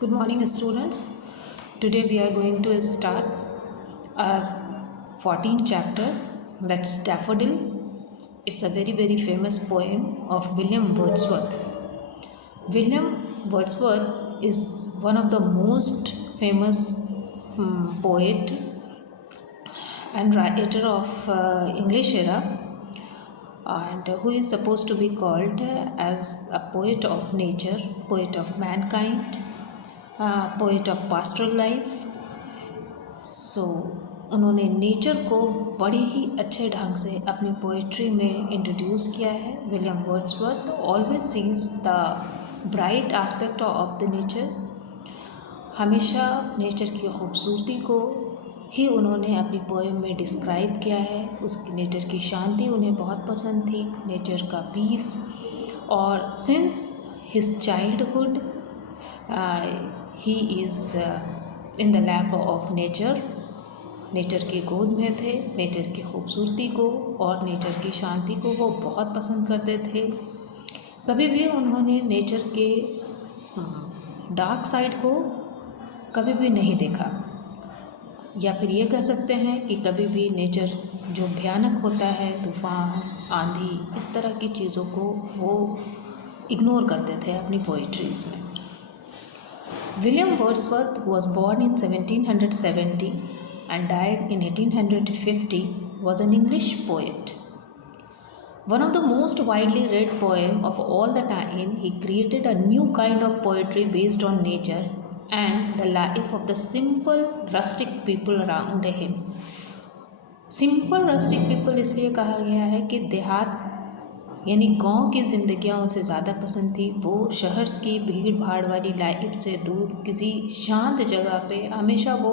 Good morning, students. Today we are going to start our 14th chapter, that's Daffodil. It's a very famous poem of William Wordsworth. William Wordsworth is one of the most famous poet and writer of English era, and who is supposed to be called as a poet of nature, poet of mankind, poet of pastoral life. So उन्होंने nature को बड़े ही अच्छे ढंग से अपनी poetry में introduce किया है. William Wordsworth always sees the bright aspect of the nature. हमेशा नेचर की खूबसूरती को ही उन्होंने अपनी पोएम में डिस्क्राइब किया है. उसकी नेचर की शांति उन्हें बहुत पसंद थी, नेचर का पीस. और since his childhood he is in the lap of nature. Nature की गोद में थे. नेचर की खूबसूरती को और नेचर की शांति को वो बहुत पसंद करते थे. कभी भी उन्होंने नेचर के डार्क साइड को कभी भी नहीं देखा, या फिर ये कह सकते हैं कि कभी भी नेचर जो भयानक होता है, तूफ़ान, आंधी, इस तरह की चीज़ों को वो इग्नोर करते थे अपनी पोइट्रीज़ में. William Wordsworth was born in 1770 and died in 1850, was an English poet. One of the most widely read poems of all the time, he created a new kind of poetry based on nature and the life of the simple rustic people around him. Simple rustic people इसलिए कहा गया है कि देहात यानी गांव की ज़िंदगियाँ उसे ज़्यादा पसंद थी. वो शहर की भीड़ भाड़ वाली लाइफ से दूर किसी शांत जगह पे, हमेशा वो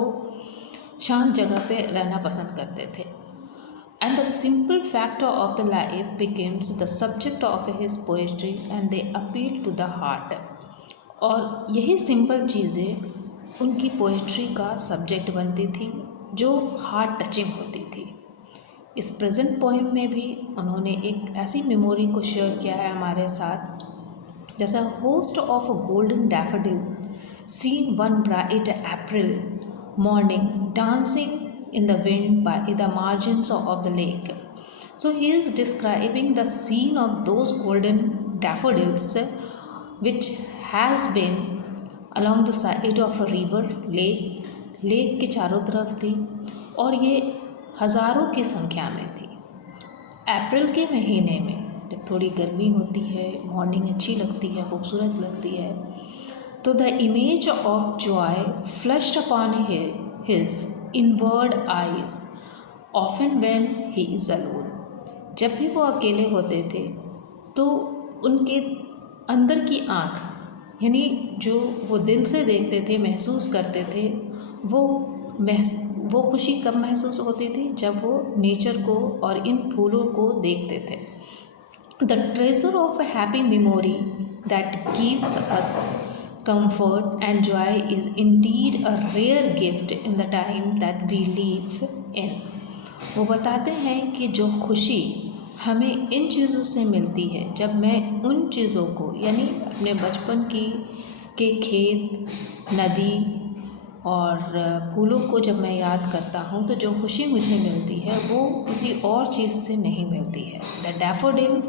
शांत जगह पे रहना पसंद करते थे. And the simple fact of the life becomes the subject of his poetry and they appeal to the heart. और यही सिंपल चीज़ें उनकी पोएट्री का सब्जेक्ट बनती थी, जो हार्ट टचिंग होती थी. इस प्रेजेंट पोएम में भी उन्होंने एक ऐसी मेमोरी को शेयर किया है हमारे साथ, जैसा host of a golden daffodil seen one bright April morning dancing in the wind by the margins of the lake. So he is describing the scene of those golden daffodils which has been along the side of a river. Lake के चारों तरफ थी और ये हज़ारों की संख्या में थी. अप्रैल के महीने में जब थोड़ी गर्मी होती है, मॉर्निंग अच्छी लगती है, खूबसूरत लगती है, तो the image of Joy flushed upon his inward eyes often when he is alone. जब भी वो अकेले होते थे तो उनके अंदर की आँख, यानी जो वो दिल से देखते थे, महसूस करते थे, वो खुशी कब महसूस होती थी जब वो नेचर को और इन फूलों को देखते थे. The treasure of a happy memory that gives us comfort and joy is indeed a rare gift in the time that we live in. वो बताते हैं कि जो खुशी हमें इन चीज़ों से मिलती है, जब मैं उन चीज़ों को यानी अपने बचपन के खेत, नदी और फूलों को जब मैं याद करता हूँ, तो जो खुशी मुझे मिलती है वो किसी और चीज़ से नहीं मिलती है. The daffodil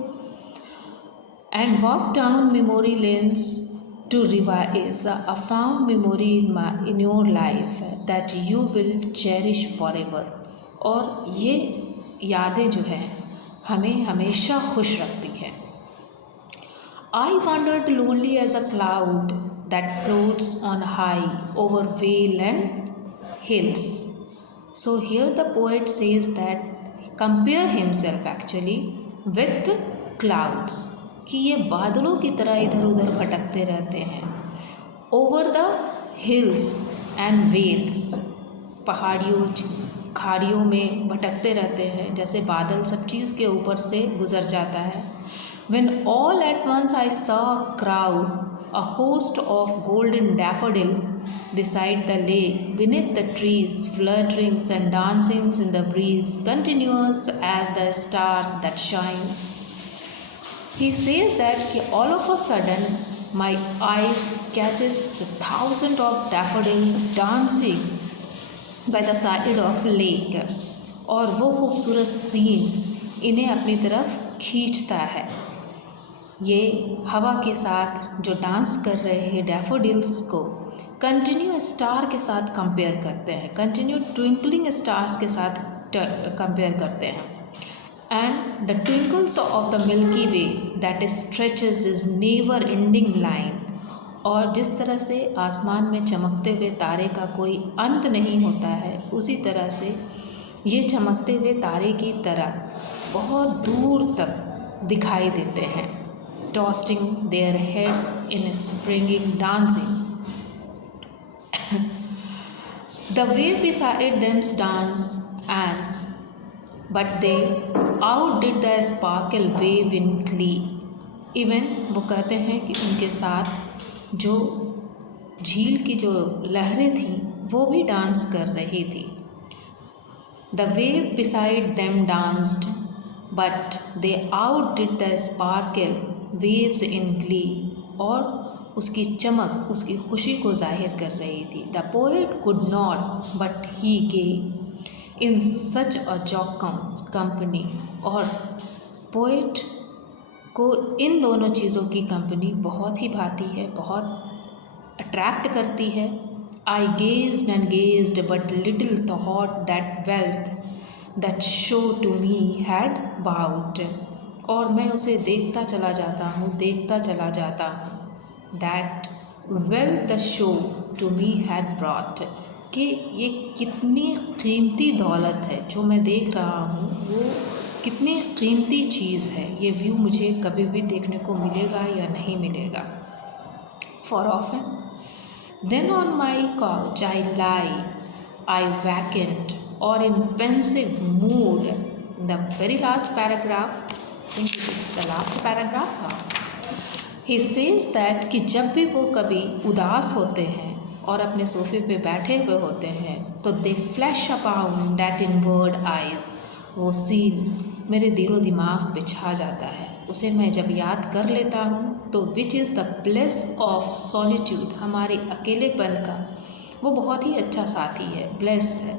and walk down memory lanes to revise a found memory in your life that you will cherish forever. और ये यादें जो हैं हमें हमेशा खुश रखती हैं. I wandered lonely as a cloud that floats on high over vale and hills. So here the poet says that compare himself actually with clouds, कि ये बादलों की तरह इधर उधर भटकते रहते हैं. Over the hills and vales, पहाड़ियों खाड़ियों में भटकते रहते हैं, जैसे बादल सब चीज़ के ऊपर से गुजर जाता है. When all at once I saw a crowd, a host of golden daffodil beside the lake, beneath the trees, flutterings and dancings in the breeze, continuous as the stars that shines. He says that all of a sudden my eyes catches the thousands of daffodils dancing by the side of lake. और वो खूबसूरत scene इन्हें अपनी तरफ खींचता है। ये हवा के साथ जो डांस कर रहे हैं डैफोडिल्स को कंटिन्यू स्टार के साथ कंपेयर करते हैं, कंटिन्यू ट्विंकलिंग स्टार्स के साथ कंपेयर करते हैं। And the twinkles of the Milky Way that stretches is never ending line. और जिस तरह से आसमान में चमकते हुए तारे का कोई अंत नहीं होता है, उसी तरह से ये चमकते हुए तारे की तरह बहुत दूर तक दिखाई देते हैं, tossing their heads in springing dancing. The wave beside them dance and but they outdid the sparkle wave in glee. Even वो कहते हैं कि उनके साथ जो झील की जो लहरें थीं वो भी डांस कर रही थी। The wave beside them danced but they outdid the sparkle waves in glee. और उसकी चमक उसकी खुशी को जाहिर कर रही थी। The poet could not but he gave in such a jocund company. और पोएट को इन दोनों चीज़ों की कंपनी बहुत ही भाती है, बहुत अट्रैक्ट करती है। I gazed and gazed but little thought that wealth that show to me had brought. और मैं उसे देखता चला जाता हूँ, देखता चला जाता हूँ। That wealth the show to me had brought, कि ये कितनी कीमती दौलत है जो मैं देख रहा हूँ, वो कितनी कीमती चीज़ है। ये व्यू मुझे कभी भी देखने को मिलेगा या नहीं मिलेगा। For often then on my couch I lie, I vacant or in pensive mood. The very last paragraph, think it's the last paragraph. He says that कि जब भी वो कभी उदास होते हैं और अपने सोफे पे बैठे हुए होते हैं तो दे flash upon that inward eyes. वो सीन मेरे दिलो दिमाग पे छा जाता है। उसे मैं जब याद कर लेता हूँ तो which is the bless of solitude, हमारे अकेलेपन का वो बहुत ही अच्छा साथी है, ब्लेस है।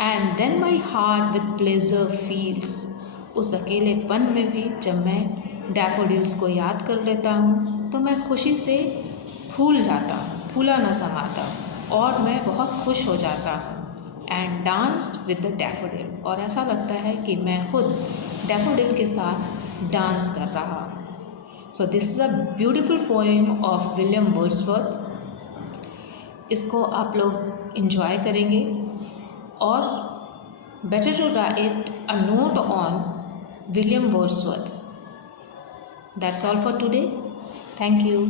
And then my heart with pleasure feels, उस अकेलेपन में भी जब मैं डैफोडिल्स को याद कर लेता हूँ तो मैं खुशी से फूल जाता हूँ, फूला न समाता हूँ, और मैं बहुत खुश हो जाता हूँ। And danced with the daffodil, और ऐसा लगता है कि मैं खुद डैफोडिल के साथ डांस कर रहा हूँ। So this is a beautiful poem of William Wordsworth. इसको आप लोग इन्जॉय करेंगे और better to write a note on William Wordsworth. That's all for today. Thank you.